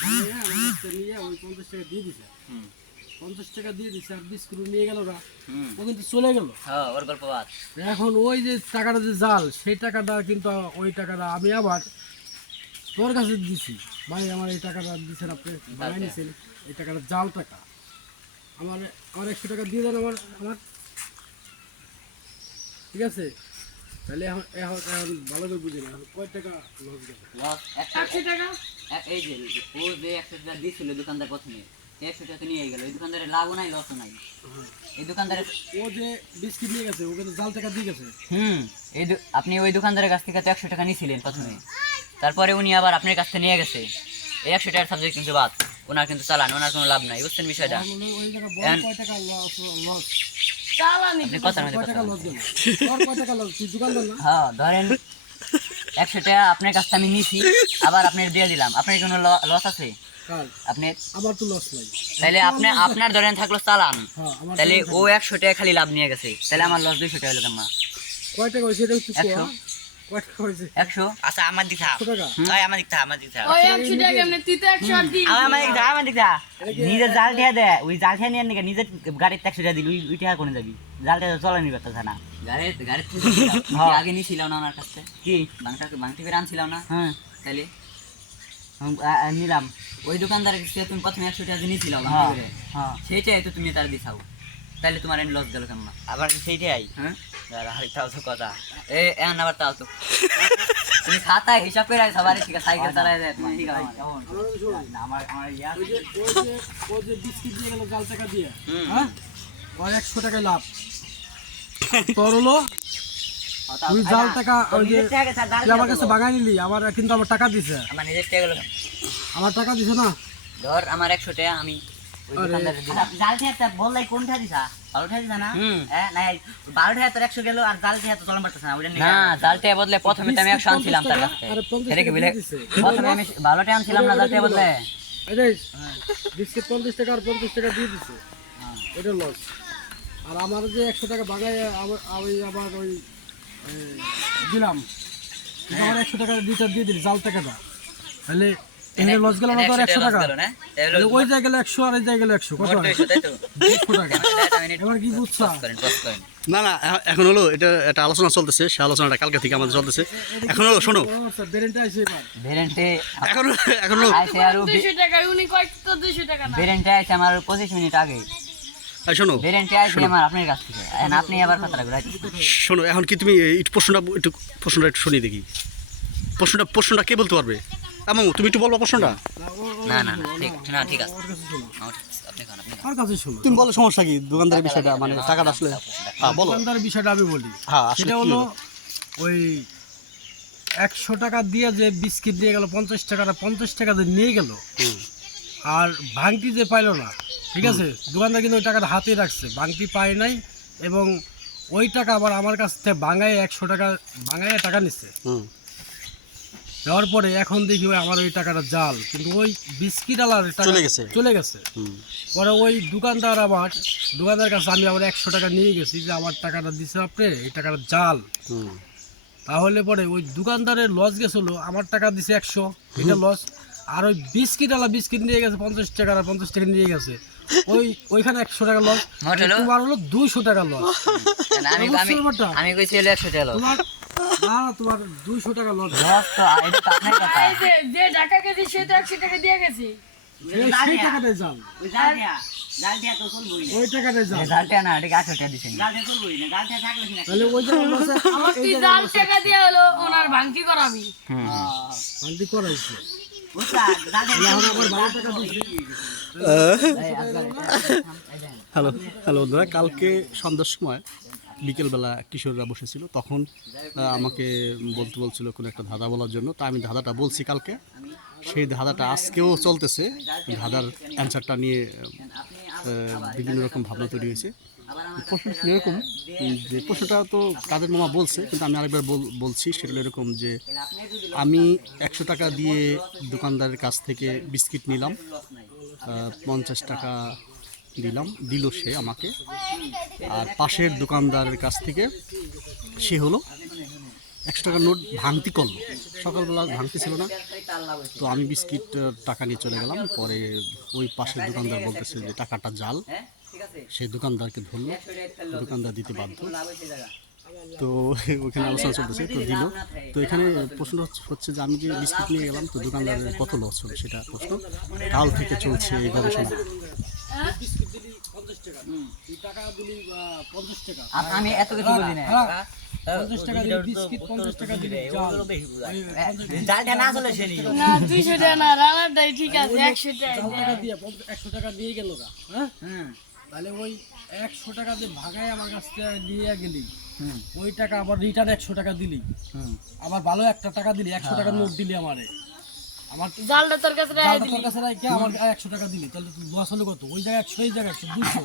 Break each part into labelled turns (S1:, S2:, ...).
S1: নিয়ে ওই পঞ্চাশ টাকা দিয়ে দিছে পঞ্চাশ টাকা দিয়ে দিছে আর বিস্কুট নিয়ে গেল
S2: হুম
S1: ও কিন্তু চলে গেল
S2: হ্যাঁ ওর।
S1: এখন ওই যে টাকাটা যে জাল সেই টাকাটা কিন্তু ওই টাকাটা আমি আবার তোর কাছে দিছি ভাই আমার এই টাকাটা দিচ্ছেন আপনি বানাই এই টাকাটা জাল টাকা আমার আমার একশো টাকা দিয়ে দেন আমার আমার ঠিক আছে তাহলে এখন এখন এখন ভালো করে বুঝে না কয় টাকা লস গেল
S2: লস একশো টাকা? এই যে ও যে একশো টাকা দোকানদার প্রথমে একশো টাকা নিয়ে গেল। এই দোকানদারের লাভও নাই লসও নাই। এই দোকানদারের
S1: ও যে বিস্কিট নিয়ে গেছে ওকে তো জাল টাকা দিয়ে গেছে।
S2: হুম এই আপনি ওই দোকানদারের কাছ থেকে তো একশো টাকা নিয়েছিলেন প্রথমে। তারপরে উনি আবার আপনার কাছ থেকে নিয়ে গেছে। এই একশো টাকার সাবজেক্ট কিন্তু বাদ। ওনার কিন্তু চালান ওনার কোনো লাভ নাই বুঝছেন বিষয়টা? হ্যাঁ ধরেন একশো টাকা আপনার কাছ আমি নিছি আবার আপনার দিয়ে দিলাম। আপনার কোনো লস আছে? আপনি
S1: আমার তো লস নাই।
S2: তাহলে আপনি আপনার ধরেন থাকল চালান।
S1: হ্যাঁ
S2: তাহলে ও একশো টাকা খালি লাভ নিয়ে গেছে। তাহলে আমার লস দুইশো টাকা হলো কেমন?
S1: কয় টাকা হয়েছে এটা একটু
S2: একশো।
S3: আচ্ছা আমার দিক থাক
S1: একশো টাকা?
S3: ভাই আমার দিক থাক আমার দিক থাক
S4: ওই একশো টাকা এমনি তুই তো একশো আর দিন
S3: আমার আমার দিক থাক আমার দিক থাক নিজের জাল দিয়ে দে ওই জাল দিয়ে নিয়ে নিয়ে নিজের গাড়ির একশো টাকা দিলি ওই ওই কোনে যাবি? জালটা চলে নিবে তো না
S2: গাড়ি গাড়ি থেকে
S3: হ্যাঁ।
S2: আগে না ওনার কাছে?
S3: কি?
S2: বাংটাকে বাংটি করে আনছিল না?
S3: হ্যাঁ।
S2: তাহলে
S3: নিলাম।
S2: ওই দোকানদারের তুমি প্রথমে একশো টাকা নিয়েছিল
S3: হ্যাঁ।
S2: সেইটাই তো তুমি তার দিছাও। তাহলে তোমার লস গেল কেমন?
S3: আবার সেইটাই।
S2: হ্যাঁ?
S3: আর আরেকটাও তো কথা।
S2: এ এখন আবার তাও তো। তুমি খাতায় হিসাব করে সবার ঠিক আছে সাইকেল চালায় যায় তোমার ঠিক আছে
S1: আমার তো শোনো,
S3: না, আমার আমার ইয়া
S1: ওই যে ওই যে বিস্কিট দিয়ে গেল জাল টাকা দিয়ে। হ্যাঁ? ওর একশো টাকায় লাভ। তোর হলো? তুই জাল টাকা ওই যে আমার কাছে বাগাই নিলি আমার কিন্তু আমার টাকা দিছে।
S2: আমার নিজের টাকা গেল।
S1: আমার টাকা দিছে না?
S2: ধর আমার একশো টাকা আমি
S3: জাল বললাই দিছা? দিছা না। হ্যাঁ তোর একশো গেল আর জাল থেকে তো চলন পারতেছে না
S2: বদলে প্রথমে আমি একশো আনছিলাম তার কাছে। বলে। প্রথমে আমি আনছিলাম না জালটা বদলে?
S1: বিস্কিট পঞ্চাশ টাকা আর পঞ্চাশ টাকা দিয়ে দিছে। এটা লস আর আমার যে একশো টাকা বাগায় আবার ওই আবার ওই দিলাম। আমার একশো টাকা দুইটা দিয়ে দিলি জাল টাকাটা। তাহলে এখানে লস গেল না তো টাকা। ওই জায়গায় গেলে একশো। আর এই জায়গায় গেলে একশো। কত? দেড়শো টাকা। এবার কি বুঝছা?
S5: না না এখন হলো এটা একটা আলোচনা চলতেছে সে আলোচনাটা কালকে থেকে আমাদের চলতেছে। এখন হলো শোনো।
S1: বেরেন্টে আসে এবার
S2: ভেরেন্টে
S5: এখন এখন হলো
S2: ভেরেন্টে আমার মিনিট আগে।
S5: শোনো
S2: ভেরেন্টে আইসে আমার আপনার কাছ থেকে। এখন আপনি আবার কথাটা
S5: শোনো এখন কি তুমি এই প্রশ্নটা একটু প্রশ্নটা একটু শুনিয়ে দেখি। প্রশ্নটা প্রশ্নটা কে বলতে পারবে? আমু তুমি একটু বলবা প্রশ্নটা।
S2: না না না ঠিক না ঠিক আছে।
S1: ওর কাছে শোনো।
S2: আমার ঠিক আছে, আপনি খান আপনি খান।
S1: আমার কাছে শোনো?
S5: তুমি বলো সমস্যা কি? দোকানদারের বিষয়টা মানে টাকাটা আসলে। হ্যাঁ বলো।
S1: দোকানদারের বিষয়টা আমি বলি।
S5: হ্যাঁ আসলে
S1: সেটা
S5: কি
S1: হলো
S5: হলো?
S1: ওই একশো টাকা দিয়ে যে বিস্কিট দিয়ে গেল পঞ্চাশ টাকাটা পঞ্চাশ টাকা দিয়ে নিয়ে গেল।
S5: হুম,
S1: আর ভাঙতি যে পাইলো না ঠিক আছে? দোকানদার কিন্তু ওই টাকাটা হাতে রাখছে। ভাঙতি পায় নাই এবং ওই টাকা আবার আমার কাছ থেকে বাঙায় একশো টাকা বাঙায় টাকা নিচ্ছে
S5: হুম,
S1: দেওয়ার পরে এখন দেখি ওই আমার ওই টাকাটা জাল। কিন্তু ওই বিস্কিট আলার টাকা
S5: চলে গেছে।
S1: চলে গেছে। পরে ওই দোকানদার আবার দোকানদার কাছে আমি আবার একশো টাকা নিয়ে গেছি যে আমার টাকাটা দিছে আপনি এই টাকাটা জাল।
S5: হুম।
S1: তাহলে পরে ওই দোকানদারের লস গেছিল আমার টাকা দিছে একশো এটা লস আর ওই বিস্কিট আলা বিস্কিট নিয়ে গেছে পঞ্চাশ টাকা আর পঞ্চাশ টাকা নিয়ে গেছে। ওই ওইখানে একশো টাকা লস তোমার হলো দুইশো টাকা লস
S2: আমি কইছি হলো একশো টাকা লস
S1: তোমার না তোমার দুইশো টাকা লস
S2: লস তো এটা তো আপনার কথা
S4: যে যে টাকা গেছি সে তো একশো টাকা দিয়ে গেছি
S1: সেই টাকাটাই জাল
S3: জাল দিয়া জাল দিয়া তো চলবই
S1: ওই টাকাটাই জাল
S2: রেজাল্টটা না এটা আঠারো টাকা দিচ্ছেন
S3: জাল দিয়া চলবই না জাল দিয়া থাকলে কিনা
S1: তাহলে ওই জায়গায় লস
S4: আমার তুই জাল টাকা দিয়ে হলো ওনার ভাঙতি করাবি
S1: শান্তি করাইছে
S3: বুঝছা জাল দিয়া
S1: এখন আবার বারো টাকা দিচ্ছে
S5: হ্যালো হ্যালো বন্ধুরা কালকে সন্ধ্যার সময় বিকেলবেলা কিশোররা বসেছিল, তখন আমাকে বলতে বলছিল কোনো একটা ধাঁধা বলার জন্য। তা আমি ধাঁধাটা বলছি কালকে। সেই ধাঁধাটা আজকেও চলতেছে। ধাঁধার অ্যান্সারটা নিয়ে বিভিন্ন রকম ভাবনা তৈরি হয়েছে। প্রশ্নটা এরকম যে, প্রশ্নটা তো কাদের মামা বলছে, কিন্তু আমি আরেকবার বল- বলছি, সেটা এরকম যে, আমি একশো টাকা দিয়ে দোকানদারের কাছ থেকে বিস্কিট নিলাম পঞ্চাশ টাকা দিলাম, দিল সে আমাকে। আর পাশের দোকানদারের কাছ থেকে সে হলো একশো টাকার নোট ভাঙতি করল। সকালবেলা ভাঙতি ছিল না। তো আমি বিস্কিট টাকা নিয়ে চলে গেলাম। পরে ওই পাশের দোকানদার বলতেছে যে, টাকাটা জাল। সেই দোকানদারকে ধরলো। দোকানদার দিতে বাধ্য। তো ওখানে আলোচনা চলতেছে, তো দিল। তো এখানে প্রশ্ন হচ্ছে- যে, আমি যে বিস্কিট নিয়ে গেলাম, তো দোকানদারের কত লস হলো সেটা প্রশ্ন। কাল থেকে চলছে এই গবেষণা।
S1: বিস্কিট দিলি পঞ্চাশ টাকা। তুই টাকা দিলি পঞ্চাশ টাকা।
S2: আমি এত কিছু বুঝি না।
S1: হ্যাঁ, পঞ্চাশ টাকা দিলি বিস্কিট পঞ্চাশ টাকা দিলি জাল। ওই পঞ্চাশ-
S3: জালটা না চলে সে
S4: না দুইশো টাকা না রানারটাই ঠিক আছে একশো টাকা
S1: দিয়ে। পঞ্চাশ- একশো টাকা দিয়ে গেল হ্যাঁ? তাহলে ওই একশো টাকা দিয়ে ভাগায় আমার কাছ থেকে নিয়ে গেলি।
S2: হুম।
S1: ওই টাকা আবার রিটার্ন একশো টাকা দিলি। আবার ভালো একটা টাকা দিলি একশো টাকার নোট দিলি আমারে। আমার
S4: জালটা তোর কাছে রেখে
S1: তোর কাছে রাখে আমার একশো টাকা দিলি। তাহলে তুই লস হলো কত? ওই জায়গায় একশো এই জায়গায় একশো দুশো।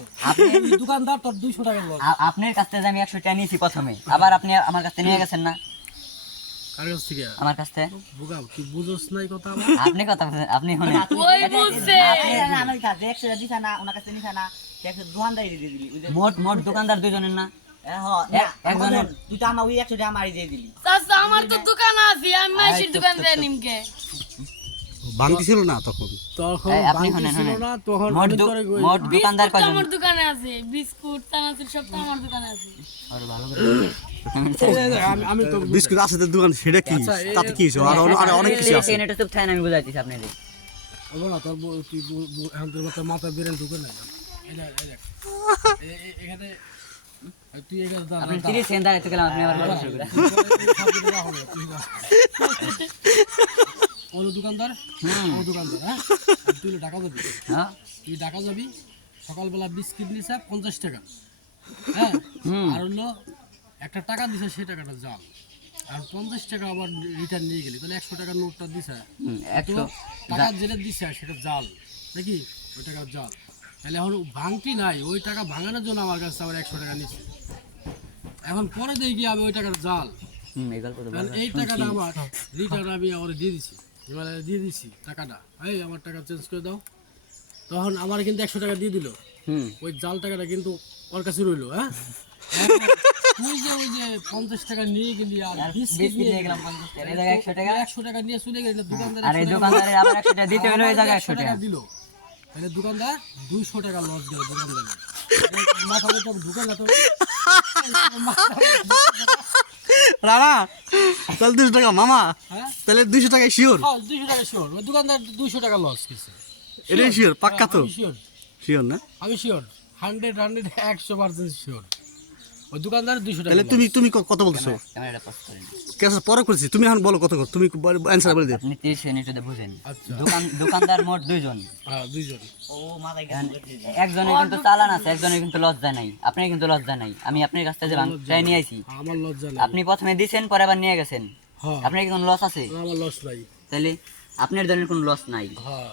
S1: দোকানদার তোর দুইশো টাকার লস
S2: আপনার কাছ থেকে আমি একশো টাকা নিয়েছি প্রথমে আবার আপনি আমার কাছ নিয়ে গেছেন না?
S1: কার কাছ থেকে?
S2: আমার কাছ থেকে?
S1: বুঝা তুই বুঝোস নাই কথা
S2: আপনি কথা আপনি শুনেন।
S4: ওই বুঝছে।
S3: আমার কাছে একশো টাকা দিছা না ওনার কাছে নিছা না একশো দোকানদারি দিয়ে দিলি।
S2: মোট মোট দোকানদার দুজনের না? একজনের-
S3: আমার ওই একশো টাকা দিয়ে দিলি।
S4: আমার তো দোকান আছে আমি মাসির দোকান দেয় নিমকে।
S5: ভাঙতি ছিল না তখন
S1: তখন
S2: আপনি
S1: ছিল না তখন
S2: মোট
S1: আমি
S2: দো-
S1: তোরে কই-
S2: মোট দোকানদার
S4: তো
S2: কয়জন
S4: আমার দোকানে আছে বিস্কুট চানাচুর সব তো আমার দোকানে আছে
S2: আরে ভালো করে
S1: আমি আমি তো
S5: বিস্কুট আছে তো দোকান সেটা কি
S1: আচ্ছা,
S5: তাতে কি আর অনেক- আর অনেক কিছু আছে
S2: এটা আমি বুঝাইতেছি আপনাদের
S1: না তোর তুই এখন তোর মাথা বেরেন ঢুকে এখানে দাঁড়া,
S2: আপনি তিরিশ সেকেন্ড দাঁড়াইতে গেলাম আপনি আবার শুরু করেন
S1: ওর দোকানদার? ও দোকানদার হ্যাঁ? তুই ঢাকা যাবি
S2: হ্যাঁ।
S1: তুই ঢাকা যাবি সকালবেলা বিস্কিট নিছে পঞ্চাশ টাকা। হ্যাঁ? আর হলো একটা টাকা দিছে সেই টাকাটা জাল আর পঞ্চাশ টাকা আবার রিটার্ন নিয়ে গেলি তাহলে একশো টাকার নোটটা দিছে। টাকা যেটা দিছে সেটা জাল। নাকি? ওই টাকা জাল। তাহলে এখন ভাঙটি নাই ওই টাকা ভাঙানোর জন্য আমার কাছে আবার একশো টাকা নিচ্ছে। এখন পরে দেখি আমি ওই টাকার জাল।
S2: এই
S1: টাকাটা আমার রিটার্ন আমি ওরে দিয়ে দিছি। এবারে দিয়ে দিছি টাকাটা। এই আমার টাকা চেঞ্জ করে দাও। তখন আমার কিন্তু একশো টাকা দিয়ে দিল।
S2: হুম।
S1: ওই জাল টাকাটা কিন্তু ওর কাছে রইল হ্যাঁ? তুই যে ওই যে পঞ্চাশ টাকা নিয়ে গেলি আর বিস্কিট
S2: বিস্কিট
S1: নিয়ে
S2: নিয়ে গেলাম পঞ্চাশ টাকা একশো টাকা।
S1: একশো টাকা নিয়ে চলে গেলি দোকানদার
S2: আর এই আবার একশো টাকা দিতে হলো এই জায়গায় একশো টাকা
S1: দিল। তাহলে দোকানদার দুইশো টাকা লস দোকানদার মাথা মতো ঢুকে না তো
S5: রানা তাহলে দুশো টাকা মামা।
S1: হ্যাঁ?
S5: তাহলে দুশো টাকায় শিওর?
S1: দুশো দুইশো টাকা শিওর। ওই দোকানদার দুশো টাকা লস গেছে
S5: এটাই শিওর? পাক্কা তো?
S1: শিওর।
S5: শিওর না?
S1: আমি শিওর। হান্ড্রেড হান্ড্রেড একশো পার্সেন্ট শিওর। ওই দোকানদার দুশো টাকা
S5: তাহলে তুমি তুমি কত বলতেছো
S2: ক্যামেরাটা পজ করেন
S5: কেস পরে করেছি তুমি এখন বলো কত কত তুমি অ্যান্সার বলে দিও।
S2: আপনি বুঝেন।
S1: আচ্ছা।
S2: দোকান দোকানদার মোট দুইজন।
S1: হ্যাঁ দুইজন।
S3: ও মাথায়
S2: একজনের কিন্তু চালান আছে একজনের কিন্তু লজ্জা নাই। আপনার কিন্তু লজ্জা নাই। আমি আপনার কাছ থেকে নিয়ে আইছি।
S1: আমার লজ্জা নেই।
S2: আপনি প্রথমে দিছেন পরে আবার নিয়ে গেছেন।
S1: হ্যাঁ।
S2: আপনার কি কোনো লস আছে?
S1: আমার লস নাই।
S2: তাহলে আপনার ধরনের কোনো লস নাই।
S1: হ্যাঁ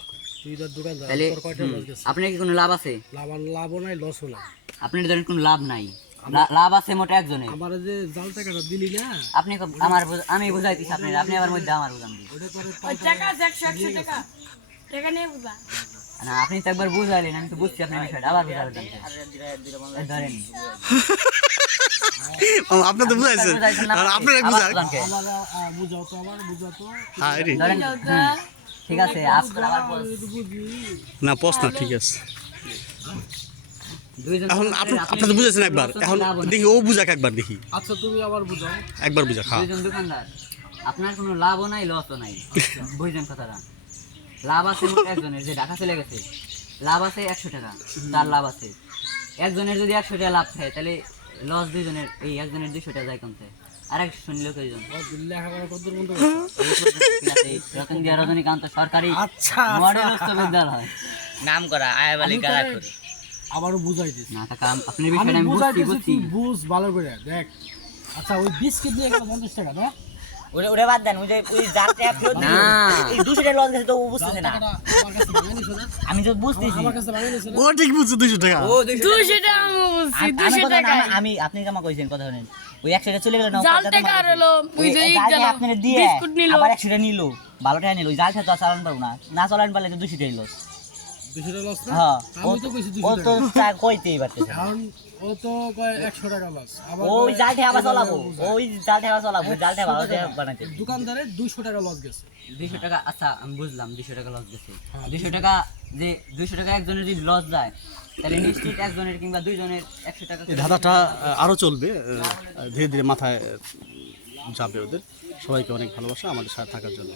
S1: লস
S2: আপনার কি কোনো লাভ আছে?
S1: লাভ লাভও নাই লসও নাই।
S2: আপনার ধরনের কোনো লাভ নাই। লাভ আছে মোটে একজনের।
S1: আমার যে জাল টাকাটা দিলি না
S2: আপনি আমার বুঝ- আমি বুঝাইতেছি আপনি আপনি আবার মধ্যে আমার বুঝান
S1: তোর
S4: ওই টাকা টাকা। টাকা নিয়ে বুঝা।
S2: না আপনি তো একবার বুঝাইলেন আমি তো বুঝছি আপনার বিষয়টা আবার ধরেন।
S5: আপনি তো বুঝাইছেন। আর? আপনারা
S1: বুঝাও তো আমার বুঝাও তো।
S5: হ্যাঁ
S2: ঠিক আছে আবার
S5: না পস না ঠিক আছে। এখন আপনি তো বুঝেছেন একবার? এখন দেখি ও বুঝাক একবার দেখি।
S1: আচ্ছা তুমি আবার বুঝাও।
S5: একবার বুঝাক হ্যাঁ।
S2: দুইজন দোকানদার আপনার কোনো লাভও নাই লসও নাই। বুঝলেন কথাটা? লাভ আছে একজনের যে ঢাকা চলে গেছে লাভ আছে একশো টাকা তার লাভ আছে। একজনের যদি একশো টাকা লাভ থাকে তাহলে লস দুইজনের এই একজনের দুইশো টাকা যায় কমতে আর একশো নিল কয়জন?
S1: ও, লেখাপড়া কত দূর বন্ধ
S2: রতনদিয়া রজনীকান্ত সরকারি
S1: আচ্ছা
S2: মডেল উচ্চ বিদ্যালয়।
S3: নাম করা আয় বলে
S1: আমি
S3: গালা
S1: তোরে
S3: করে
S1: আবারও বুঝাই দিস
S2: না কাকা আম- বিষয়টা বুঝছি
S1: বুঝ ভালো করে দেখ। আচ্ছা ওই বিস্কিট নিয়ে টাকা না
S3: ওরে ওরে বাদ দেন ওই যে ওই জালটা ফেরত
S2: না।
S3: এই দুশো টাকা লস গেছে তো বুঝতেছে না।
S1: টাকাটা আমার কাছে ভাঙা নিছে না
S3: আমি তো বুঝতেছি।
S1: আমার কাছে ভাঙা নিছে
S5: ও ঠিক বুঝছে দুশো টাকা।
S3: ও দুশো
S4: দুশো টাকা আমি বুঝছি
S3: আমি- আমি
S4: দুশো
S3: কথা না,
S4: টাকা
S3: আমি- আমি আপনি কেমন কইছেন কথা শুনেন। ওই একশো টাকা চলে গেল না
S4: জাল টাকা আর হলো ওই যে
S3: আপনারা দিয়ে
S4: বিস্কুট নিল।
S3: আবার টাকা নিল। ভালো টাকা নিল ওই জালটা তো চালান পারব না। না চালান পারলে তো দুশো টাকা লস
S1: টাকা লস না?
S3: হ্যাঁ
S1: আমি তো কইছি
S3: ও
S1: দুশো
S3: তো
S1: টাকা।
S3: তা কইতেই পারতেছে
S1: কারণ ও তো কয় একশো টাকা লস আবার
S3: ওই জাল ঠেবা
S1: এভাবে
S3: ওই জাল ঠেবা চালাবো জাল ঠেবা বানাইতে।
S1: দোকানদারের দুইশো টাকা লস গেছে।
S2: দুইশো টাকা আচ্ছা আমি বুঝলাম টাকা লস গেছে।
S1: হ্যাঁ।
S2: টাকা যে টাকা একজনের যদি লস যায় তাহলে নিশ্চিত একজনের কিংবা দুইজনের একশো টাকা
S5: ধাঁধাটা আরও চলবে ধীরে ধীরে মাথায় যাবে ওদের। সবাইকে অনেক ভালোবাসা আমাদের সাথে থাকার জন্য।